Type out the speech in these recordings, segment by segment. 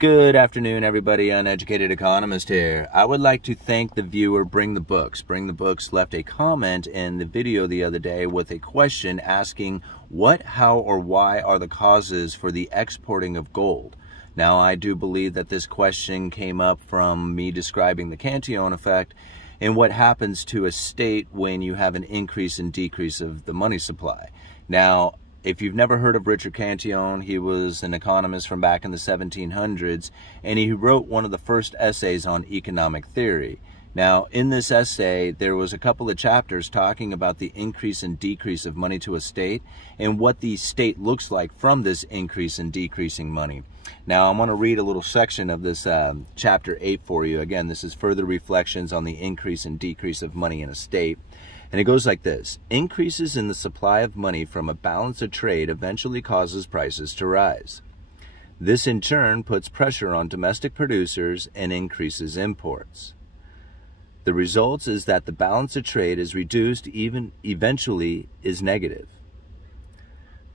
Good afternoon, everybody. Uneducated Economist here. I would like to thank the viewer Bring the Books. Bring the Books left a comment in the video the other day with a question asking what, how, or why are the causes for the exporting of gold. Now, I do believe that this question came up from me describing the Cantillon effect and what happens to a state when you have an increase and decrease of the money supply. Now, if you've never heard of Richard Cantillon, he was an economist from back in the 1700s, and he wrote one of the first essays on economic theory. Now, in this essay, there was a couple of chapters talking about the increase and decrease of money to a state and what the state looks like from this increase and decreasing money. Now, I'm going to read a little section of this chapter 8 for you. Again, this is further reflections on the increase and decrease of money in a state. And it goes like this. Increases in the supply of money from a balance of trade eventually causes prices to rise. This in turn puts pressure on domestic producers and increases imports. The result is that the balance of trade is reduced, even eventually is negative.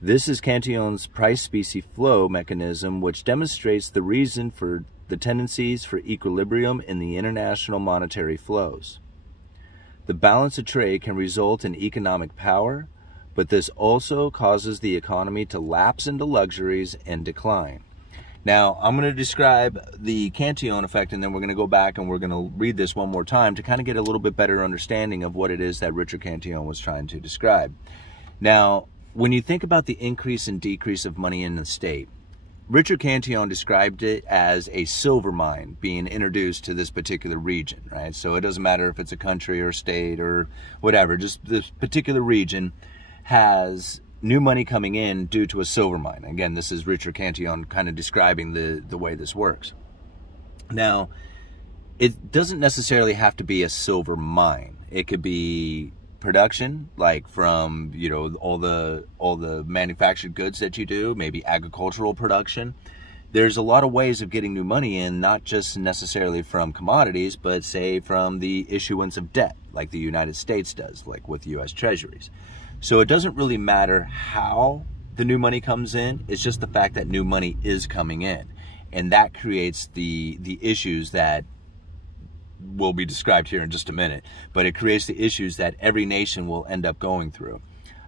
This is Cantillon's price specie flow mechanism, which demonstrates the reason for the tendencies for equilibrium in the international monetary flows. The balance of trade can result in economic power, but this also causes the economy to lapse into luxuries and decline. Now, I'm going to describe the Cantillon effect, and then we're going to go back and we're going to read this one more time to kind of get a little bit better understanding of what it is that Richard Cantillon was trying to describe. Now, when you think about the increase and decrease of money in the state, Richard Cantillon described it as a silver mine being introduced to this particular region, right? So it doesn't matter if it's a country or state or whatever, just this particular region has new money coming in due to a silver mine. Again, this is Richard Cantillon kind of describing the way this works. Now, it doesn't necessarily have to be a silver mine. It could be production, like from, you know, all the manufactured goods that you do, maybe agricultural production. There's a lot of ways of getting new money in, not just necessarily from commodities, but say from the issuance of debt, like the United States does, like with U.S. Treasuries. So it doesn't really matter how the new money comes in, it's just the fact that new money is coming in. And that creates the issues that will be described here in just a minute, but it creates the issues that every nation will end up going through.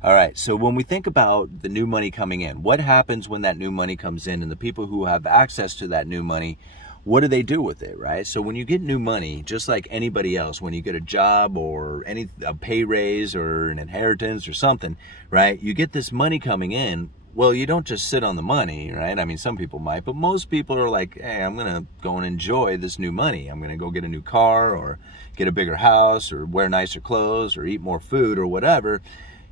All right, so when we think about the new money coming in, what happens when that new money comes in and the people who have access to that new money, what do they do with it, right? So when you get new money, just like anybody else, when you get a job or a pay raise or an inheritance or something, right, you get this money coming in. Well, you don't just sit on the money, right? I mean, some people might, but most people are like, hey, I'm going to go and enjoy this new money. I'm going to go get a new car or get a bigger house or wear nicer clothes or eat more food or whatever.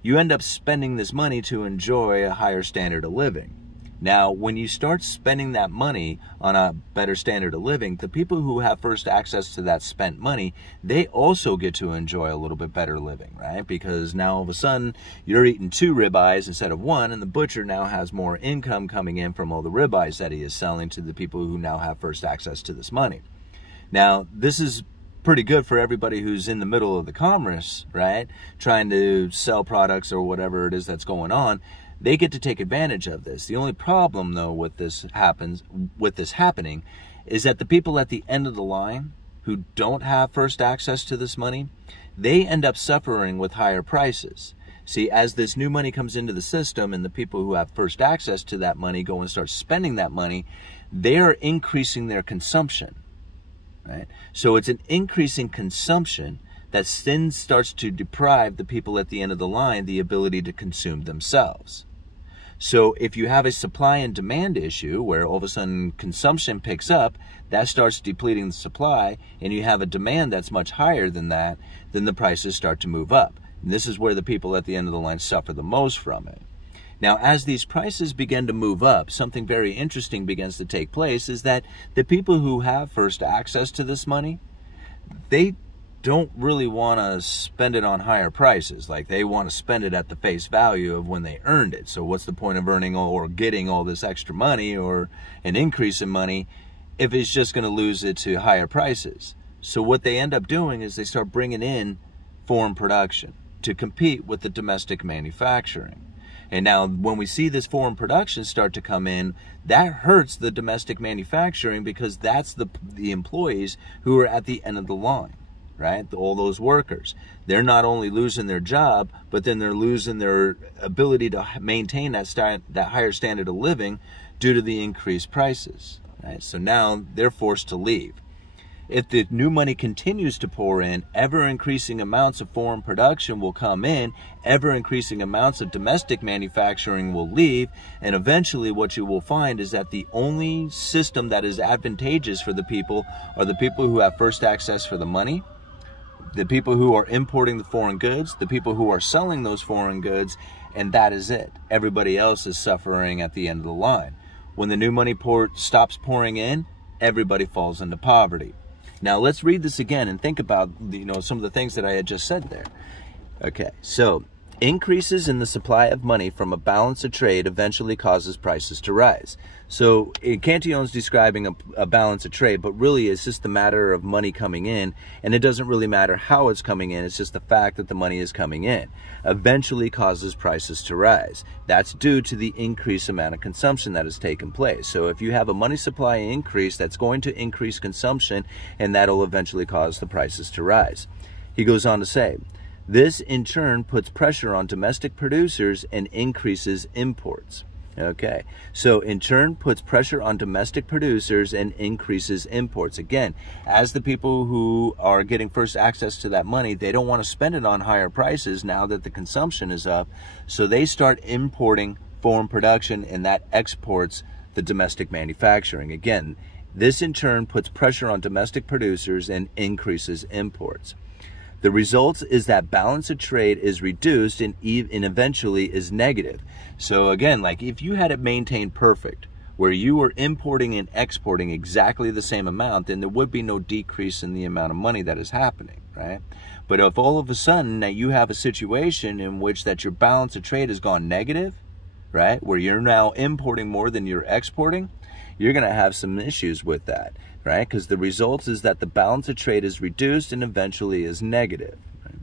You end up spending this money to enjoy a higher standard of living. Now, when you start spending that money on a better standard of living, the people who have first access to that spent money, they also get to enjoy a little bit better living, right? Because now all of a sudden you're eating 2 ribeyes instead of 1, and the butcher now has more income coming in from all the ribeyes that he is selling to the people who now have first access to this money. Now, this is pretty good for everybody who's in the middle of the commerce, right? Trying to sell products or whatever it is that's going on. They get to take advantage of this. The only problem, though, with this happening is that the people at the end of the line who don't have first access to this money, they end up suffering with higher prices. See, as this new money comes into the system and the people who have first access to that money go and start spending that money, they are increasing their consumption, right? So it's an increasing consumption that then starts to deprive the people at the end of the line the ability to consume themselves. So if you have a supply and demand issue where all of a sudden consumption picks up, that starts depleting the supply, and you have a demand that's much higher than that, then the prices start to move up. And this is where the people at the end of the line suffer the most from it. Now, as these prices begin to move up, something very interesting begins to take place is that the people who have first access to this money, they don't really want to spend it on higher prices. Like, they want to spend it at the face value of when they earned it. So what's the point of earning or getting all this extra money or an increase in money if it's just going to lose it to higher prices? So what they end up doing is they start bringing in foreign production to compete with the domestic manufacturing. And now when we see this foreign production start to come in, that hurts the domestic manufacturing, because that's the employees who are at the end of the line, right? All those workers. They're not only losing their job, but then they're losing their ability to maintain that higher standard of living due to the increased prices, right? So now they're forced to leave. If the new money continues to pour in, ever-increasing amounts of foreign production will come in, ever-increasing amounts of domestic manufacturing will leave, and eventually what you will find is that the only system that is advantageous for the people are the people who have first access for the money, the people who are importing the foreign goods, the people who are selling those foreign goods, and that is it. Everybody else is suffering at the end of the line. When the new money stops pouring in, everybody falls into poverty. Now let's read this again and think about some of the things that I had just said there. Okay, so increases in the supply of money from a balance of trade eventually causes prices to rise. So Cantillon's describing a balance of trade, but really it's just the matter of money coming in, and it doesn't really matter how it's coming in, it's just the fact that the money is coming in. Eventually causes prices to rise. That's due to the increased amount of consumption that has taken place. So if you have a money supply increase, that's going to increase consumption, and that'll eventually cause the prices to rise. He goes on to say, this in turn puts pressure on domestic producers and increases imports. Okay, so in turn puts pressure on domestic producers and increases imports. Again, as the people who are getting first access to that money, they don't want to spend it on higher prices now that the consumption is up, so they start importing foreign production, and that exports the domestic manufacturing. Again, this in turn puts pressure on domestic producers and increases imports. The result is that balance of trade is reduced and eventually is negative. So again, like if you had it maintained perfect, where you were importing and exporting exactly the same amount, then there would be no decrease in the amount of money that is happening, right? But if all of a sudden that you have a situation in which that your balance of trade has gone negative, right, where you're now importing more than you're exporting, you're going to have some issues with that, right? Because the result is that the balance of trade is reduced and eventually is negative. Right?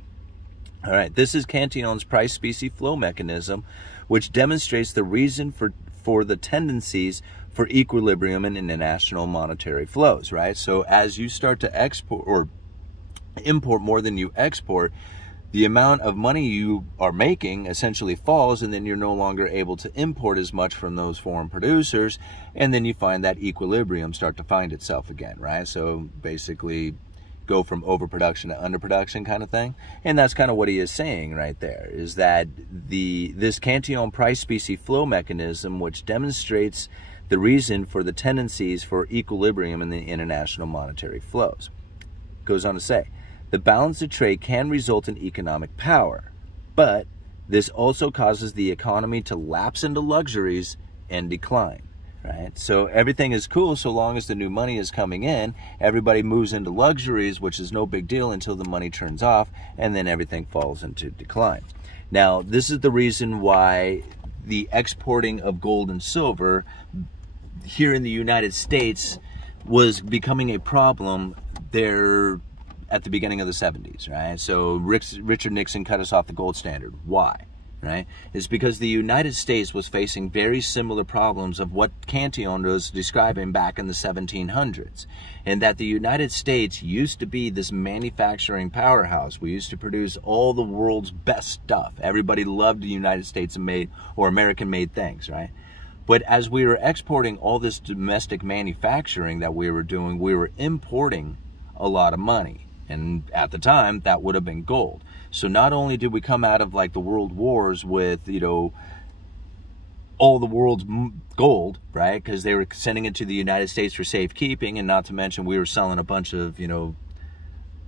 All right, this is Cantillon's price specie flow mechanism, which demonstrates the reason for the tendencies for equilibrium in international monetary flows, right? So as you start to export or import more than you export, the amount of money you are making essentially falls, and then you're no longer able to import as much from those foreign producers, and then you find that equilibrium start to find itself again, right? So basically go from overproduction to underproduction kind of thing. And that's kind of what he is saying right there, is that this Cantillon price specie flow mechanism, which demonstrates the reason for the tendencies for equilibrium in the international monetary flows, goes on to say, the balance of trade can result in economic power, but this also causes the economy to lapse into luxuries and decline, right? So everything is cool so long as the new money is coming in. Everybody moves into luxuries, which is no big deal until the money turns off, and then everything falls into decline. Now, this is the reason why the exporting of gold and silver here in the United States was becoming a problem there at the beginning of the 70s, right? So Richard Nixon cut us off the gold standard. Why? Right? It's because the United States was facing very similar problems of what Cantillon was describing back in the 1700s, and that the United States used to be this manufacturing powerhouse. We used to produce all the world's best stuff. Everybody loved the United States made or American-made things, right? But as we were exporting all this domestic manufacturing that we were doing, we were importing a lot of money. And at the time, that would have been gold. So not only did we come out of like the world wars with, all the world's gold, right? Because they were sending it to the United States for safekeeping, and not to mention we were selling a bunch of,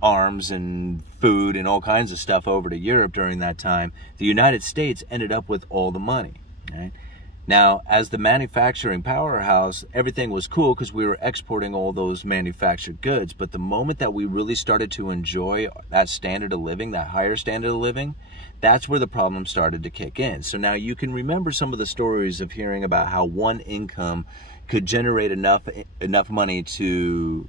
arms and food and all kinds of stuff over to Europe during that time. The United States ended up with all the money, right? Now, as the manufacturing powerhouse, everything was cool because we were exporting all those manufactured goods. But the moment that we really started to enjoy that standard of living, that higher standard of living, that's where the problem started to kick in. So now you can remember some of the stories of hearing about how one income could generate enough money to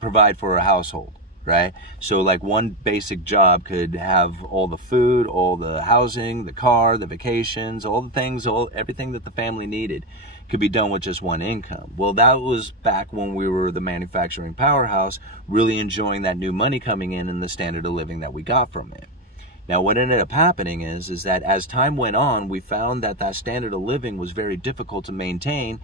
provide for a household, right? So like one basic job could have all the food, all the housing, the car, the vacations, all the things, everything that the family needed could be done with just one income. Well, that was back when we were the manufacturing powerhouse, really enjoying that new money coming in and the standard of living that we got from it. Now, what ended up happening is that as time went on, we found that that standard of living was very difficult to maintain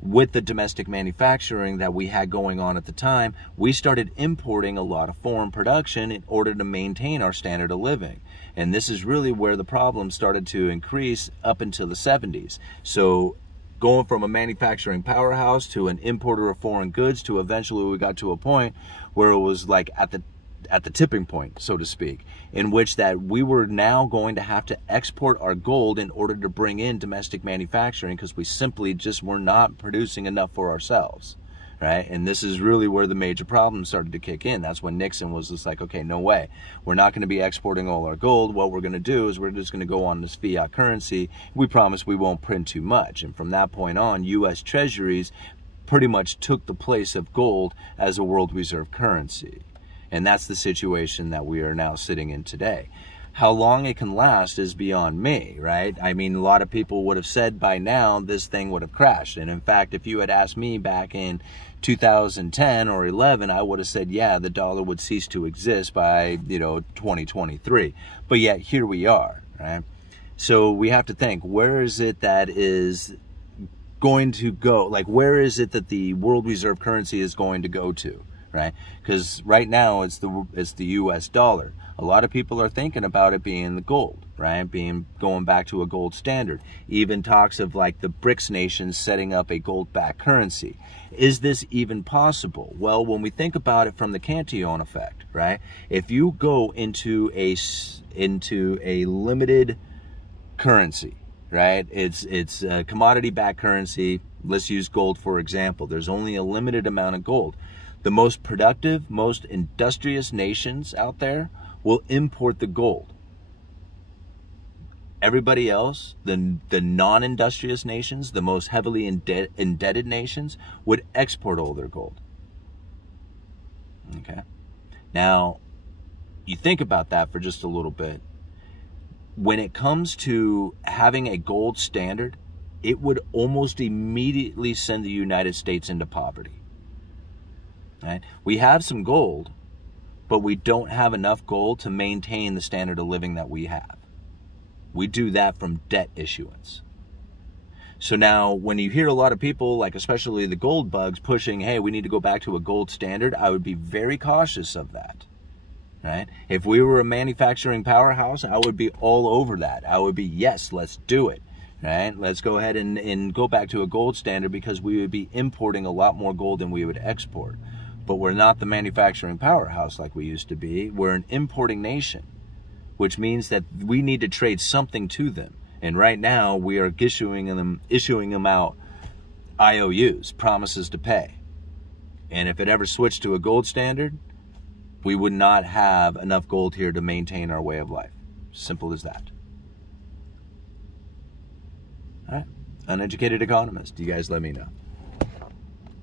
with the domestic manufacturing that we had going on at the time. We started importing a lot of foreign production in order to maintain our standard of living. And this is really where the problem started to increase up until the 70s. So going from a manufacturing powerhouse to an importer of foreign goods to eventually we got to a point where it was like at the tipping point, so to speak, in which that we were now going to have to export our gold in order to bring in domestic manufacturing because we simply just were not producing enough for ourselves, right? And this is really where the major problems started to kick in. That's when Nixon was just like, okay, no way. We're not going to be exporting all our gold. What we're going to do is we're just going to go on this fiat currency. We promise we won't print too much. And from that point on, U.S. Treasuries pretty much took the place of gold as a world reserve currency. And that's the situation that we are now sitting in today. How long it can last is beyond me, right? I mean, a lot of people would have said by now this thing would have crashed. And in fact, if you had asked me back in 2010 or 11, I would have said, yeah, the dollar would cease to exist by, 2023. But yet here we are, right? So we have to think, where is it that is going to go? Like, where is it that the world reserve currency is going to go to? Right? Because right now it's the U.S. dollar. A lot of people are thinking about it being the gold, right? Going back to a gold standard. Even talks of like the BRICS nations setting up a gold-backed currency. Is this even possible? Well, when we think about it from the Cantillon effect, right? If you go into a limited currency, right? It's a commodity-backed currency. Let's use gold for example. There's only a limited amount of gold. The most productive, most industrious nations out there will import the gold. Everybody else, the non-industrious nations, the most heavily indebted nations, would export all their gold. Okay? Now, you think about that for just a little bit. When it comes to having a gold standard, it would almost immediately send the United States into poverty. Right? We have some gold, but we don't have enough gold to maintain the standard of living that we have. We do that from debt issuance. So now when you hear a lot of people, like especially the gold bugs, pushing, hey, we need to go back to a gold standard, I would be very cautious of that. Right? If we were a manufacturing powerhouse, I would be all over that. I would be, yes, let's do it. Right? Let's go ahead and go back to a gold standard because we would be importing a lot more gold than we would export. But we're not the manufacturing powerhouse like we used to be. We're an importing nation, which means that we need to trade something to them. And right now we are issuing them out IOUs, promises to pay. And if it ever switched to a gold standard, we would not have enough gold here to maintain our way of life. Simple as that. All right. Uneducated Economist. You guys let me know.